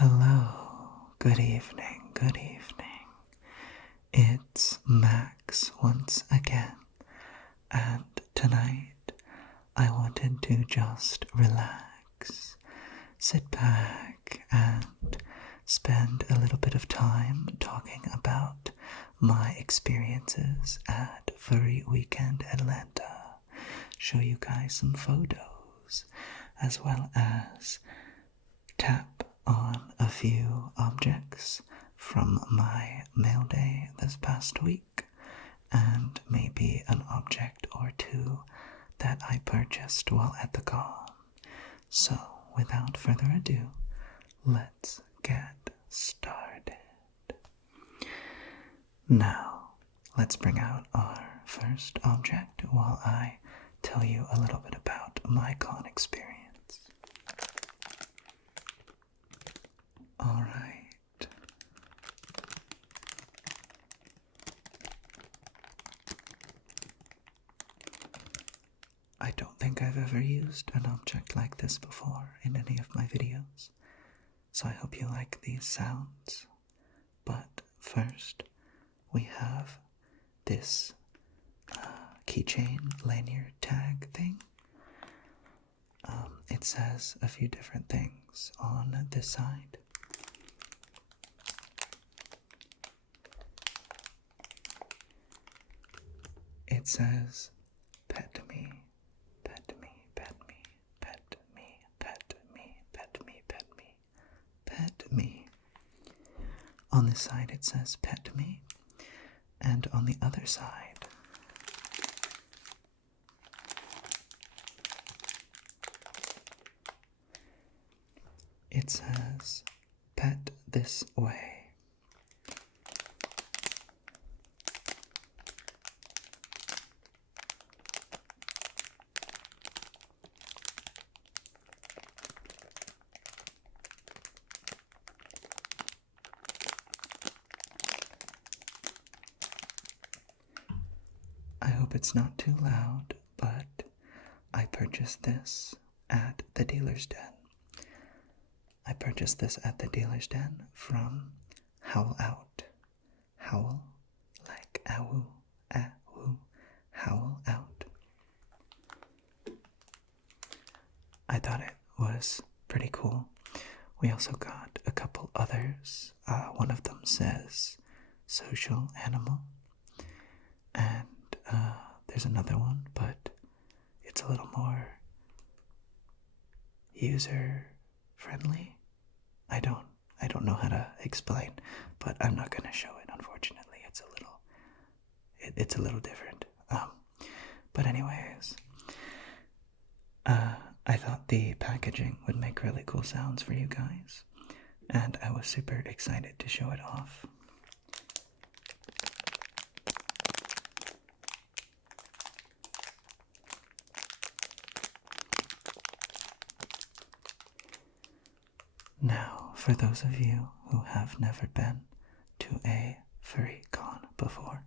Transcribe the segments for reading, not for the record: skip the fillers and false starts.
Hello, good evening, good evening. It's Max once again, and tonight I wanted to just relax, sit back, and spend a little bit of time talking about my experiences at Furry Weekend Atlanta, show you guys some photos, as well as tap on a few objects from my mail day this past week, and maybe an object or two that I purchased while at the con. So, without further ado, let's get started. Now, let's bring out our first object while I tell you a little bit about my con experience. Alright. I don't think I've ever used an object like this before in any of my videos, so I hope you like these sounds. But first, we have this keychain lanyard tag thing. It says a few different things on this side. It says, pet me, pet me, pet me, pet me, pet me, pet me, pet me, pet me. On this side it says pet me, and on the other side it says pet this way. I hope it's not too loud, but I purchased this at the dealer's den. I purchased this at the dealer's den from Howl Out. Howl, like ow, ow, howl out. I thought it was pretty cool. We also got a couple others. One of them says social animal, and there's another one, but it's a little more user friendly. I don't know how to explain, but I'm not gonna show it, unfortunately. It's a little different. But anyways, I thought the packaging would make really cool sounds for you guys, and I was super excited to show it off. Now, for those of you who have never been to a furry con before,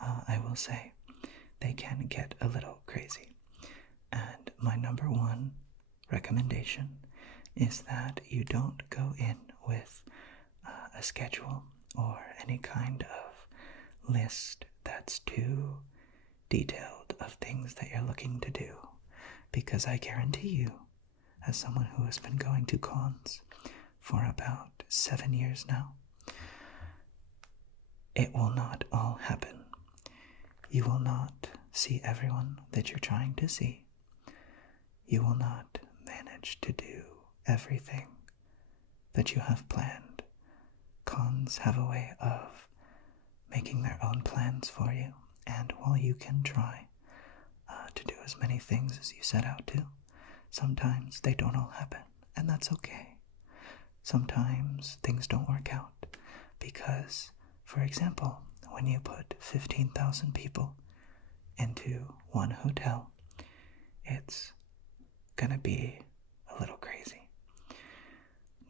I will say they can get a little crazy. And my number one recommendation is that you don't go in with a schedule or any kind of list that's too detailed of things that you're looking to do, because I guarantee you, as someone who has been going to cons for about 7 years now, it will not all happen. You will not see everyone that you're trying to see. You will not manage to do everything that you have planned. Cons have a way of making their own plans for you, and while you can try to do as many things as you set out to, sometimes they don't all happen, and that's okay. Sometimes things don't work out because, for example, when you put 15,000 people into one hotel, it's gonna be a little crazy.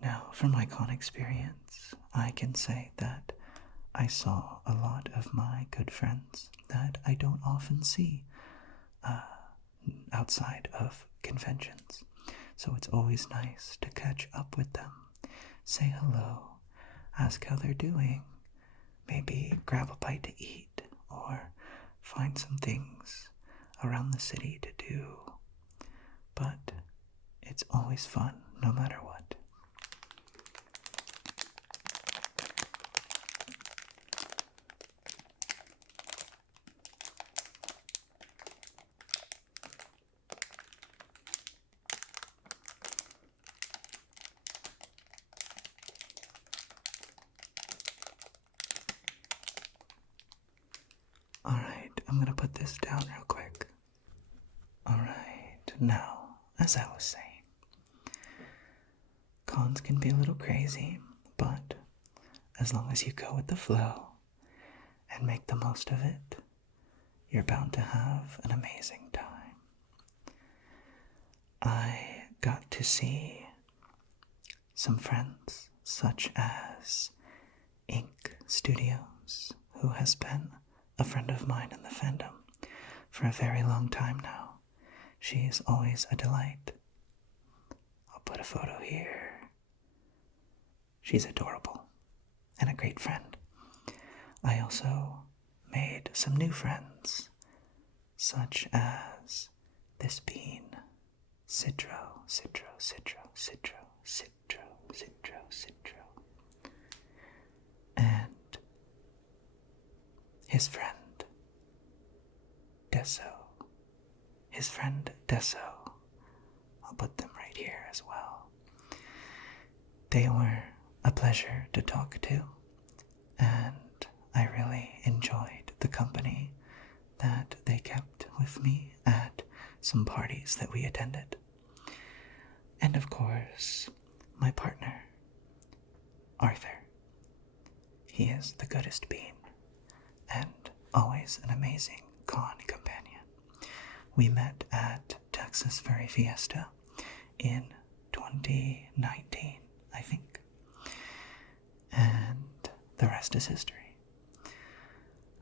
Now, from my con experience, I can say that I saw a lot of my good friends that I don't often see outside of conventions. So it's always nice to catch up with them say hello, ask how they're doing, maybe grab a bite to eat, or find some things around the city to do. But it's always fun, no matter what. Alright, I'm gonna put this down real quick. Alright, now, as I was saying, cons can be a little crazy, but as long as you go with the flow and make the most of it, you're bound to have an amazing time. I got to see some friends such as Ink Studios, who has been a friend of mine in the fandom for a very long time now. She is always a delight. I'll put a photo here. She's adorable and a great friend. I also made some new friends, such as this bean, Citro, Citro, Citro, Citro, Citro, Citro, Citro, and his friend, Deso. His friend, Deso. I'll put them right here as well. They were a pleasure to talk to, and I really enjoyed the company that they kept with me at some parties that we attended. And of course, my partner, Arthur. He is the goodest bean, and always an amazing con companion. We met at Texas Furry Fiesta in 2019, I think. And the rest is history.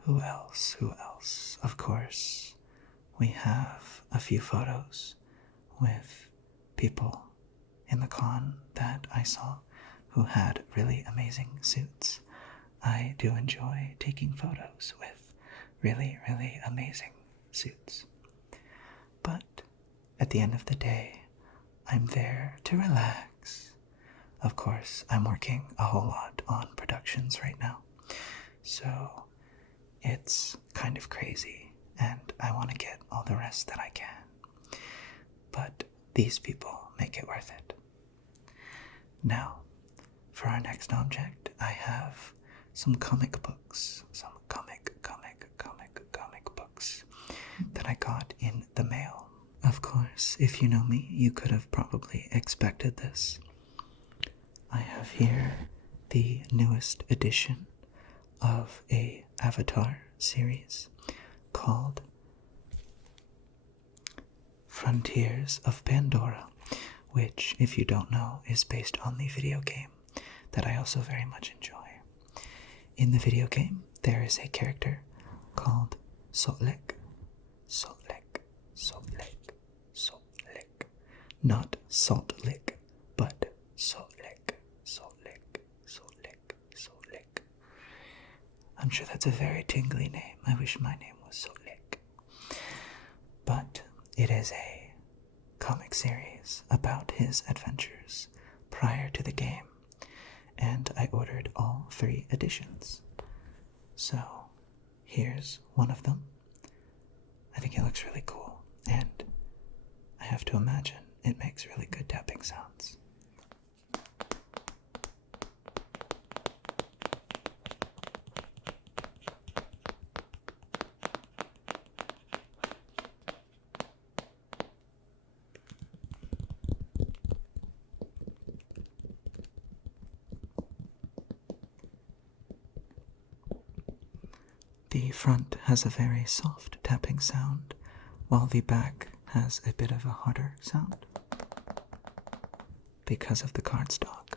Who else? Who else? Of course, we have a few photos with people in the con that I saw who had really amazing suits. I do enjoy taking photos with really, really amazing suits. But at the end of the day, I'm there to relax. Of course, I'm working a whole lot on productions right now, so it's kind of crazy, and I want to get all the rest that I can. But these people make it worth it. Now, for our next object, I have some comic books, some comic books that I got in the mail. Of course, if you know me, you could have probably expected this. I have here the newest edition of a Avatar series called Frontiers of Pandora, which, if you don't know, is based on the video game that I also very much enjoy. In the video game, there is a character called Sotlek. Sotlek, Sotlek, Sotlek. Not Salt Lick, but Sotlek, Sotlek, Sotlek, Sotlek. I'm sure that's a very tingly name. I wish my name was Sotlek. But it is a comic series about his adventures prior to the game, and I ordered all 3 editions. So here's one of them. I think it looks really cool, and I have to imagine it makes really good tapping sounds. The front has a very soft tapping sound, while the back has a bit of a harder sound because of the cardstock.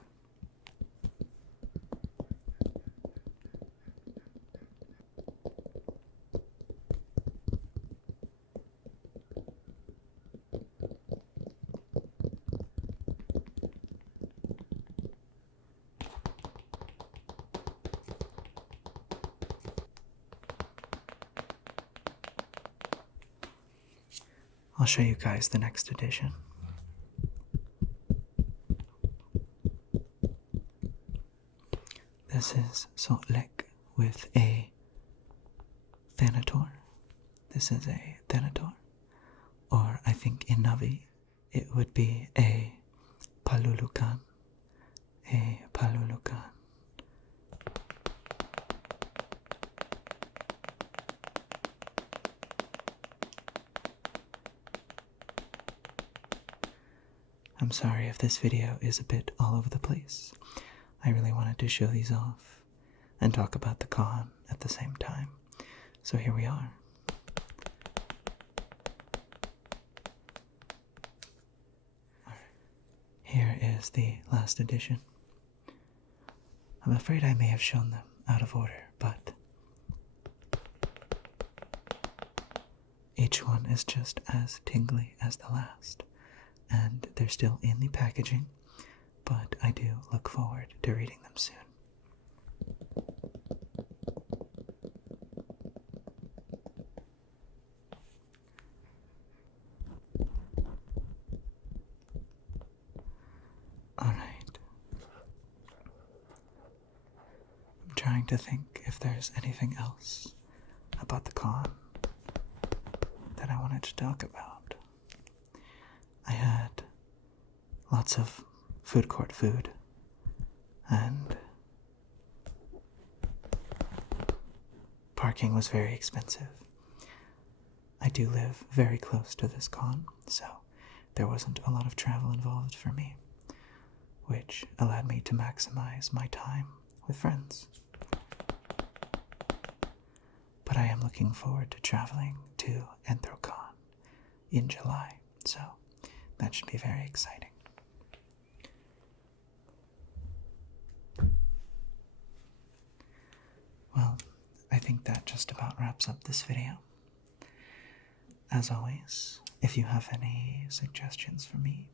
I'll show you guys the next edition. This is Salt Lake with a Thanator. This is a Thanator. Or I think in Navi it would be a Palulukan. A Palulukan. I'm sorry if this video is a bit all over the place. I really wanted to show these off and talk about the con at the same time. So here we are. Here is the last edition. I'm afraid I may have shown them out of order, but each one is just as tingly as the last, and they're still in the packaging, but I do look forward to reading them soon. Alright. I'm trying to think if there's anything else about the con that I wanted to talk about. I had lots of food court food, and parking was very expensive. I do live very close to this con, so there wasn't a lot of travel involved for me, which allowed me to maximize my time with friends. But I am looking forward to traveling to Anthrocon in July, so that should be very exciting. Well, I think that just about wraps up this video. As always, if you have any suggestions for me,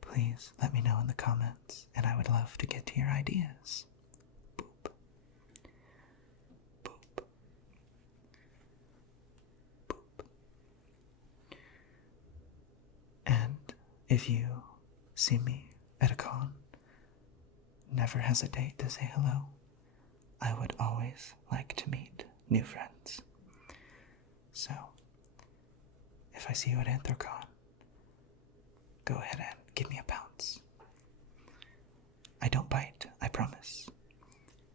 please let me know in the comments, and I would love to get to your ideas. Boop. Boop. Boop. And if you see me at a con, never hesitate to say hello. I would always like to meet new friends. So, if I see you at Anthrocon, go ahead and give me a bounce. I don't bite, I promise.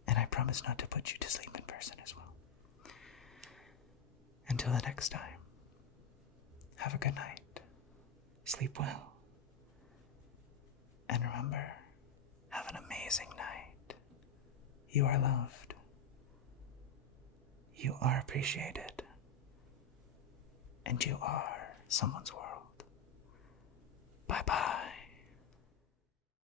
And I promise not to put you to sleep in person as well. Until the next time, have a good night. Sleep well. And remember, have an amazing night. You are loved. You are appreciated. And you are someone's world. Bye-bye.